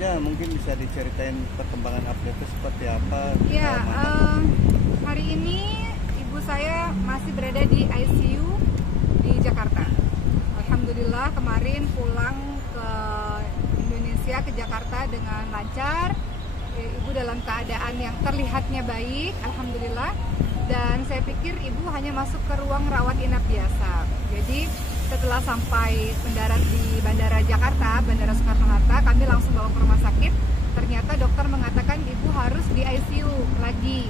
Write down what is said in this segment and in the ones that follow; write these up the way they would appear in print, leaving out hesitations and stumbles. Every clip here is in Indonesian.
selanjutnya mungkin bisa diceritain perkembangan update seperti apa? Ya, hari ini ibu saya masih berada di ICU di Jakarta. Alhamdulillah kemarin pulang ke Indonesia, ke Jakarta dengan lancar. Ibu dalam keadaan yang terlihatnya baik, alhamdulillah. Dan saya pikir ibu hanya masuk ke ruang rawat inap biasa. Jadi setelah sampai mendarat di Bandara Jakarta, Bandara Soekarno-Hatta, kami langsung bawa ke rumah sakit. Ternyata dokter mengatakan ibu harus di ICU lagi,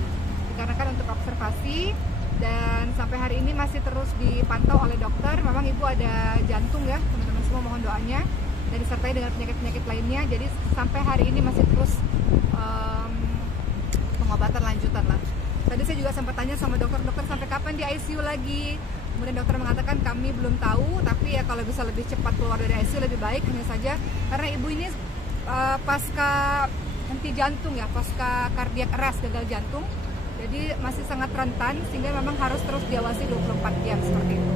dikarenakan untuk observasi. Dan sampai hari ini masih terus dipantau oleh dokter. Memang ibu ada jantung ya, teman-teman semua mohon doanya. Dan disertai dengan penyakit-penyakit lainnya. Jadi sampai hari ini masih terus pengobatan lanjutan lah. Tadi saya juga sempat tanya sama dokter sampai kapan di ICU lagi. Kemudian dokter mengatakan kami belum tahu, tapi ya kalau bisa lebih cepat keluar dari ICU lebih baik. Hanya saja karena ibu ini pasca henti jantung ya, pasca cardiac arrest, gagal jantung. Jadi masih sangat rentan sehingga memang harus terus diawasi 24 jam seperti itu.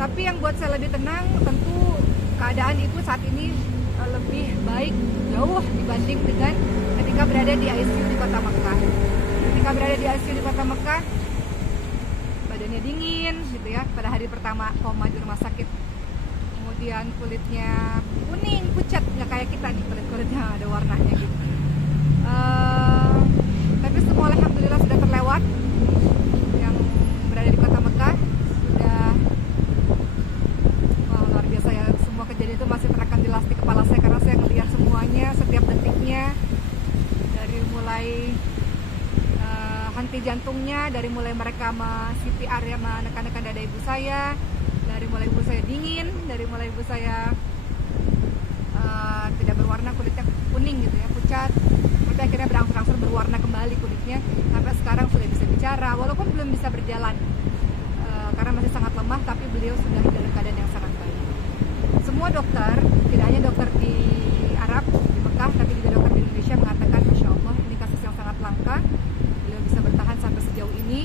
Tapi yang buat saya lebih tenang tentu keadaan ibu saat ini lebih baik jauh dibanding dengan ketika berada di ICU di Kota Mekah. Ketika berada di ICU di Kota Mekah, badannya dingin gitu ya pada hari pertama koma di rumah sakit. Kemudian kulitnya kuning, pucat, nggak kayak kita nih kulit-kulitnya ada warnanya gitu. Tapi semua alhamdulillah sudah terlewat. Yang berada di Kota Mekah sudah luar biasa ya, semua kejadian itu masih terekam jelas di kepala saya karena saya melihat semuanya, setiap detiknya, dari mulai henti jantungnya, dari mulai mereka CPR ya, menekan-nekan dada ibu saya, dari mulai ibu saya dingin, dari mulai ibu saya tidak berwarna, kulitnya kuning gitu ya, pucat, sampai akhirnya berangsur-angsur berwarna kembali kulitnya, sampai sekarang sudah bisa bicara walaupun belum bisa berjalan karena masih sangat lemah, tapi beliau sudah dalam keadaan yang sangat baik. Semua dokter, tidak hanya dokter di Arab, di Mekah, tapi juga dokter di Indonesia mengatakan Masya Allah ini kasus yang sangat langka, beliau bisa bertahan sampai sejauh ini.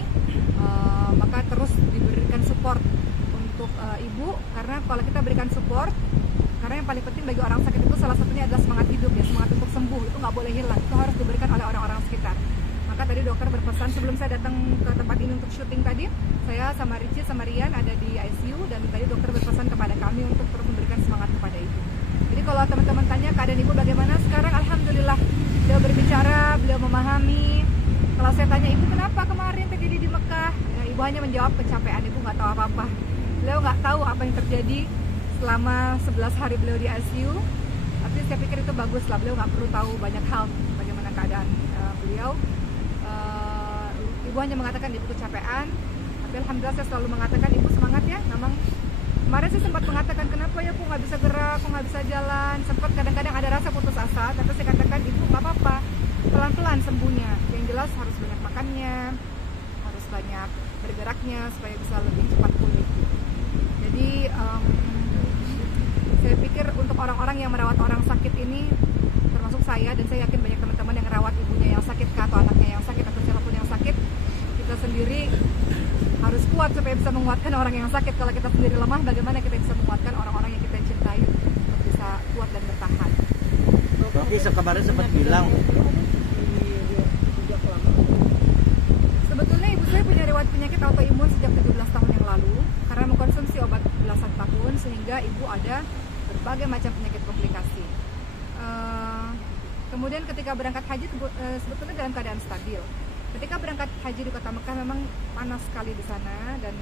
Maka terus diberikan support untuk ibu, karena kalau kita berikan support, karena yang paling penting bagi orang sakit itu salah satunya adalah semangat hidup ya, semangat untuk sembuh itu nggak boleh hilang, itu harus diberikan oleh orang-orang sekitar. Maka tadi dokter berpesan sebelum saya datang ke tempat ini untuk syuting tadi, saya sama Richie sama Rian ada di ICU dan tadi dokter berpesan kepada kami untuk terus memberikan semangat kepada ibu. Jadi kalau teman-teman tanya keadaan ibu bagaimana sekarang, alhamdulillah beliau berbicara, beliau memahami. Kalau saya tanya ibu kenapa kemarin terjadi di Mekah, ya, ibu hanya menjawab pencapaian, ibu nggak tahu apa-apa. Beliau nggak tahu apa yang terjadi selama 11 hari beliau di ICU. Tapi saya pikir itu bagus lah, beliau nggak perlu tahu banyak hal bagaimana keadaan beliau. Ibu hanya mengatakan ibu kecapean, tapi alhamdulillah saya selalu mengatakan ibu semangat ya. Memang kemarin saya sempat mengatakan kenapa ya aku nggak bisa gerak, aku nggak bisa jalan, sempat kadang-kadang ada rasa putus asa, tapi saya katakan ibu nggak apa-apa, pelan-pelan sembuhnya. Yang jelas harus banyak makannya, harus banyak bergeraknya supaya bisa lebih cepat pulih. Jadi saya pikir untuk orang-orang yang merawat orang sakit ini, termasuk saya dan saya yakin banyak teman-teman yang merawat ibunya yang sakit atau anaknya yang sakit atau siapapun yang sakit, kita sendiri harus kuat supaya bisa menguatkan orang yang sakit. Kalau kita sendiri lemah, bagaimana kita bisa menguatkan orang-orang yang kita cintai untuk bisa kuat dan bertahan. Oke, kemarin sempat bilang sebetulnya ibu saya punya riwayat penyakit autoimun sejak 17 tahun yang lalu karena mengkonsumsi obat belasan tahun, sehingga ibu ada berbagai macam penyakit komplikasi. Kemudian ketika berangkat haji sebetulnya dalam keadaan stabil. Ketika berangkat haji di Kota Mekah memang panas sekali di sana, dan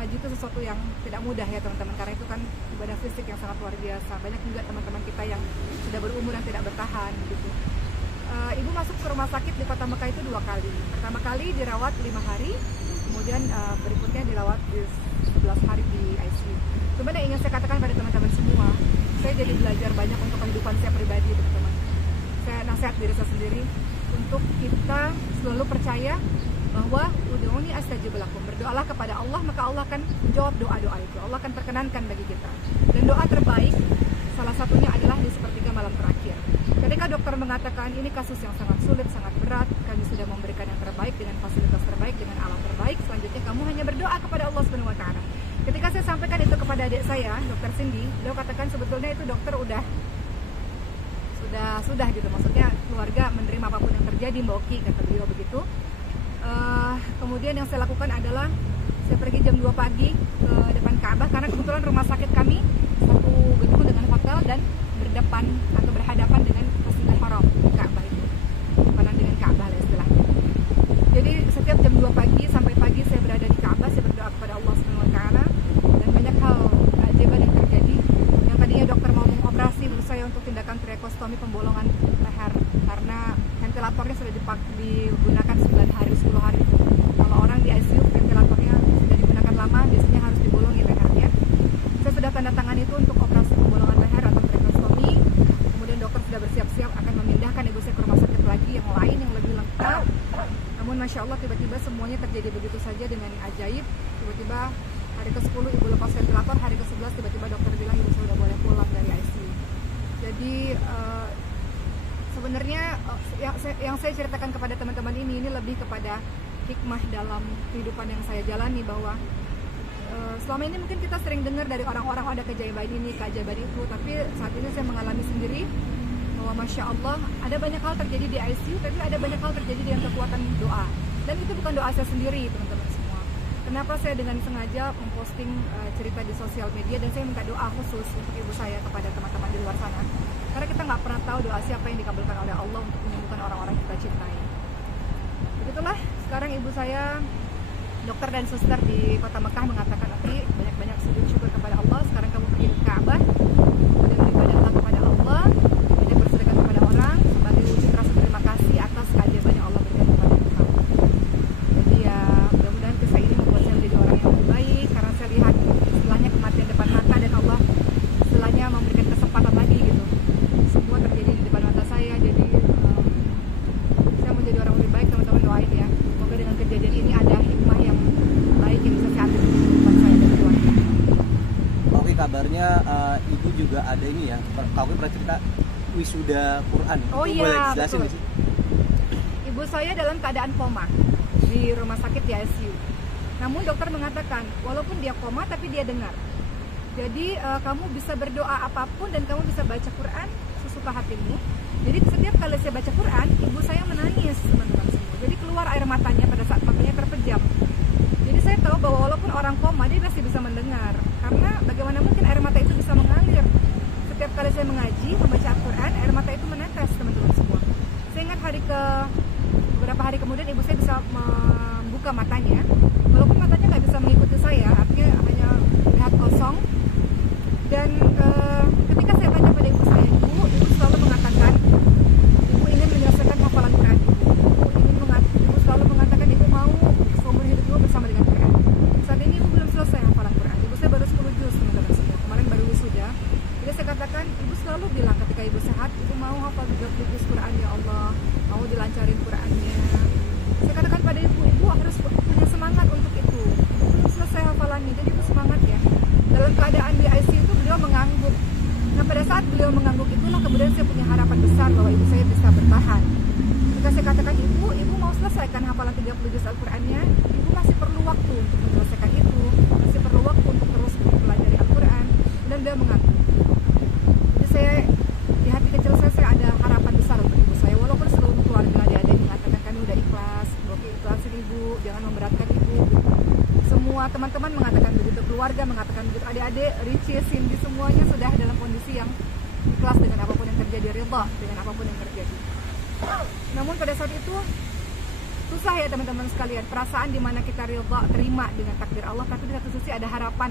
haji itu sesuatu yang tidak mudah ya teman-teman, karena itu kan ibadah fisik yang sangat luar biasa. Banyak juga teman-teman kita yang sudah berumur yang tidak bertahan gitu. Ibu masuk ke rumah sakit di Kota Mekah itu 2 kali. Pertama kali dirawat 5 hari, kemudian berikutnya dirawat di 11 hari di ICU. Cuman yang ingin saya katakan pada teman-teman semua, saya jadi belajar banyak untuk kehidupan saya pribadi teman-teman. Saya nasihat diri saya sendiri untuk kita selalu percaya bahwa ud'uni astajib lakum, berdoalah kepada Allah maka Allah akan menjawab doa-doa itu, Allah akan perkenankan bagi kita. Dan doa terbaik salah satunya adalah di sepertiga malam terakhir. Ketika dokter mengatakan ini kasus yang sangat sulit, sangat berat, kami sudah memberikan yang terbaik dengan fasilitas terbaik, dengan alat terbaik, selanjutnya kamu hanya berdoa kepada Allah Subhanahu wa taala. Ketika saya sampaikan itu kepada adik saya, Dokter Cindy, beliau katakan sebetulnya itu dokter udah sudah gitu, maksudnya keluarga menerima apapun yang terjadi Mbak Oki, kata beliau begitu. Kemudian yang saya lakukan adalah saya pergi jam 2 pagi ke depan Ka'bah, karena kebetulan rumah sakit kami satu gedung dengan hotel dan berdepan atau berhadapan dengan Masjidil Haram, Ka'bah itu berdepan dengan Ka'bah lah istilahnya. Jadi setiap jam 2 pagi sampai pagi saya berada di Ka'bah, saya berdoa kepada Allah Subhanahu wa taala, dan banyak hal keajaiban yang terjadi. Yang tadinya dokter mau mengoperasi ibu saya untuk tindakan tracheostomi, pembolongan leher, karena ventilatornya sudah digunakan 9 hari 10 hari. Kalau orang di ICU ventilatornya sudah digunakan lama, biasanya harus dibolongin lehernya. Saya sudah tanda tangan itu untuk operasi pembolongan leher atau tracheostomi. Kemudian dokter sudah bersiap-siap akan memindahkan ibu saya ke rumah sakit lagi yang lain yang lebih lengkap. Namun Masya Allah tiba-tiba semuanya terjadi begitu saja dengan ajaib. Tiba-tiba hari ke-10 ibu lepas ventilator, hari ke-11 tiba-tiba dokter bilang ibu sudah boleh pulang dari ICU. Jadi sebenarnya yang saya ceritakan kepada teman-teman ini lebih kepada hikmah dalam kehidupan yang saya jalani, bahwa selama ini mungkin kita sering dengar dari orang-orang ada keajaiban ini, keajaiban itu, tapi saat ini saya mengalami sendiri bahwa Masya Allah ada banyak hal terjadi di ICU, tapi ada banyak hal terjadi dengan kekuatan doa. Dan itu bukan doa saya sendiri teman-teman semua. Kenapa saya dengan sengaja memposting cerita di sosial media, dan saya minta doa khusus untuk ibu saya kepada teman-teman di luar sana, karena kita nggak pernah tahu doa siapa yang dikabulkan oleh Allah untuk menyembuhkan orang-orang yang kita cintai. Begitulah, sekarang ibu saya, dokter dan suster di kota Mekah mengatakan, nanti banyak-banyak sujud syukur kepada Allah, sekarang kamu pergi ke Ka'bah, kemudian beribadahlah kepada Allah, banyak bersedekah kepada orang sebagai wujud rasa terima kasih atas keajaiban yang Allah berikan kepada kamu. Jadi ya mudah-mudahan kisah ini membuat saya menjadi orang yang lebih baik, karena saya lihat istilahnya kematian depan mata, dan Allah istilahnya memberikan kesempatan lagi gitu. Semua terjadi di depan mata saya, jadi saya mau jadi orang lebih baik. Teman-teman doain ya, semoga dengan kejadian ini ada hikmah yang baik yang bisa saya ambil di kehidupan saya dan keluarga. Oke, kabarnya ibu juga ada ini ya, kamu pernah cerita wisuda Quran. Oh itu iya, boleh dijelasin betul. nggak sih? Ibu saya dalam keadaan koma di rumah sakit di ICU. Namun dokter mengatakan walaupun dia koma tapi dia dengar. Jadi kamu bisa berdoa apapun dan kamu bisa baca Quran sesuka hatimu. Jadi setiap kali saya baca Quran, ibu saya menangis teman-teman semua. Jadi keluar air matanya pada saat matanya terpejam. Jadi saya tahu bahwa walaupun orang koma dia masih bisa mendengar. Karena bagaimana mungkin air mata itu bisa mengalir? Setiap kali saya mengaji, membaca Al-Quran, air mata itu menetes teman-teman semua. Saya ingat beberapa hari kemudian ibu saya bisa membuka matanya. Walaupun matanya nggak bisa mengikuti saya, artinya hanya lihat kosong. Dan ketika saya baca pada ibu saya, ibu selalu mengatakan ibu ingin menyelesaikan hafalan Quran. Ibu selalu mengatakan ibu mau seumur hidup ibu bersama dengan Quran. Saat ini ibu belum selesai hafalan Quran. Ibu saya baru 10 juz teman-teman semua. Kemarin baru wisuda. Jadi saya katakan ibu selalu bilang ketika ibu sehat, ibu mau hafal 30 juz Quran ya Allah, mau dilancarin Qurannya. Saya katakan pada ibu harus punya semangat untuk itu. Belum selesai hafalannya, jadi ibu semangat ya. Dalam keadaan di ICU itu beliau mengangguk. Nah pada saat beliau mengangguk itulah kemudian saya punya harapan besar bahwa ibu saya bisa bertahan. Ketika saya katakan ibu mau selesaikan hafalan 30 juz Al-Qurannya, ibu masih perlu waktu untuk menyelesaikan itu, masih perlu waktu untuk terus mempelajari Al-Quran, dan beliau mengangguk. Jadi saya di hati kecil saya ada harapan besar untuk ibu saya, walaupun seluruh keluarga adik-adik mengatakan kami udah ikhlas, oke ikhlasin ibu, jangan memberatkan ibu. Semua teman-teman mengatakan begitu, keluarga mengatakan begitu, adik-adik, Richie, Cindy, semuanya sudah dalam kondisi yang ikhlas dengan apapun yang terjadi, ridha dengan apapun yang terjadi. Namun pada saat itu susah ya teman-teman sekalian, perasaan dimana kita ridha, terima dengan takdir Allah, tapi di satu sisi ada harapan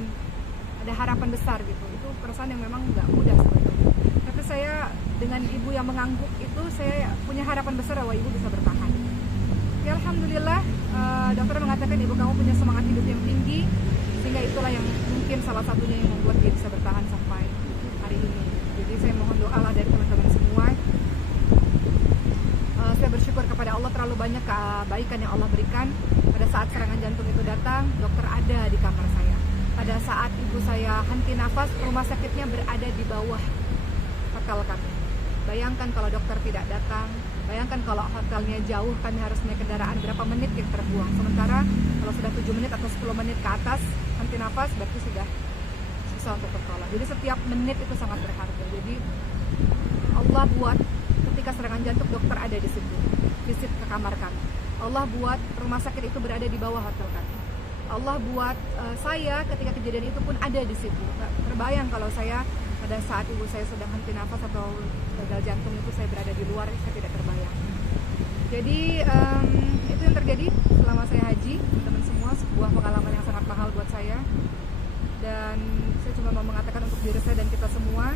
besar gitu. Itu perasaan yang memang nggak mudah sebetulnya. Tapi saya dengan ibu yang mengangguk itu, saya punya harapan besar bahwa ibu bisa bertahan. Ya alhamdulillah, dokter mengatakan ibu kamu punya semangat hidup yang tinggi, sehingga itulah yang mungkin salah satunya yang membuat dia bisa bertahan sampai hari ini. Jadi saya mohon doa lah dari teman-teman semua. Saya bersyukur kepada Allah, terlalu banyak kebaikan yang Allah berikan. Pada saat serangan jantung itu datang, dokter ada di kamar saya. Pada saat ibu saya henti nafas, rumah sakitnya berada di bawah hotel kami. Bayangkan kalau dokter tidak datang, bayangkan kalau hotelnya jauh, kami harus naik kendaraan berapa menit yang terbuang. Sementara kalau sudah 7 menit atau 10 menit ke atas henti nafas, berarti sudah susah untuk tertolong. Jadi setiap menit itu sangat berharga. Jadi Allah buat ketika serangan jantung dokter ada di situ, visit ke kamar kami. Allah buat rumah sakit itu berada di bawah hotel kami. Allah buat saya ketika kejadian itu pun ada di situ. Nggak terbayang kalau saya pada saat ibu saya sedang henti nafas atau gagal jantung itu saya berada di luar, saya tidak terbayang. Jadi itu yang terjadi selama saya haji, teman-teman semua, sebuah pengalaman yang sangat mahal buat saya. Dan saya cuma mau mengatakan untuk diri saya dan kita semua,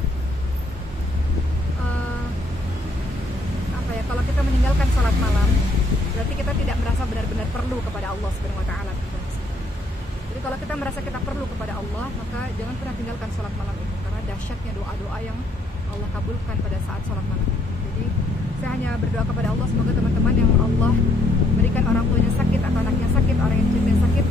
kalau kita meninggalkan sholat malam, berarti kita tidak merasa benar-benar perlu kepada Allah Subhanahu Wa Taala. Jadi kalau kita merasa kita perlu kepada Allah, maka jangan pernah tinggalkan sholat malam itu, karena dahsyatnya doa-doa yang Allah kabulkan pada saat sholat malam. Jadi saya hanya berdoa kepada Allah, semoga teman-teman yang Allah berikan orang tuanya sakit atau anaknya sakit, orang yang dicintai sakit,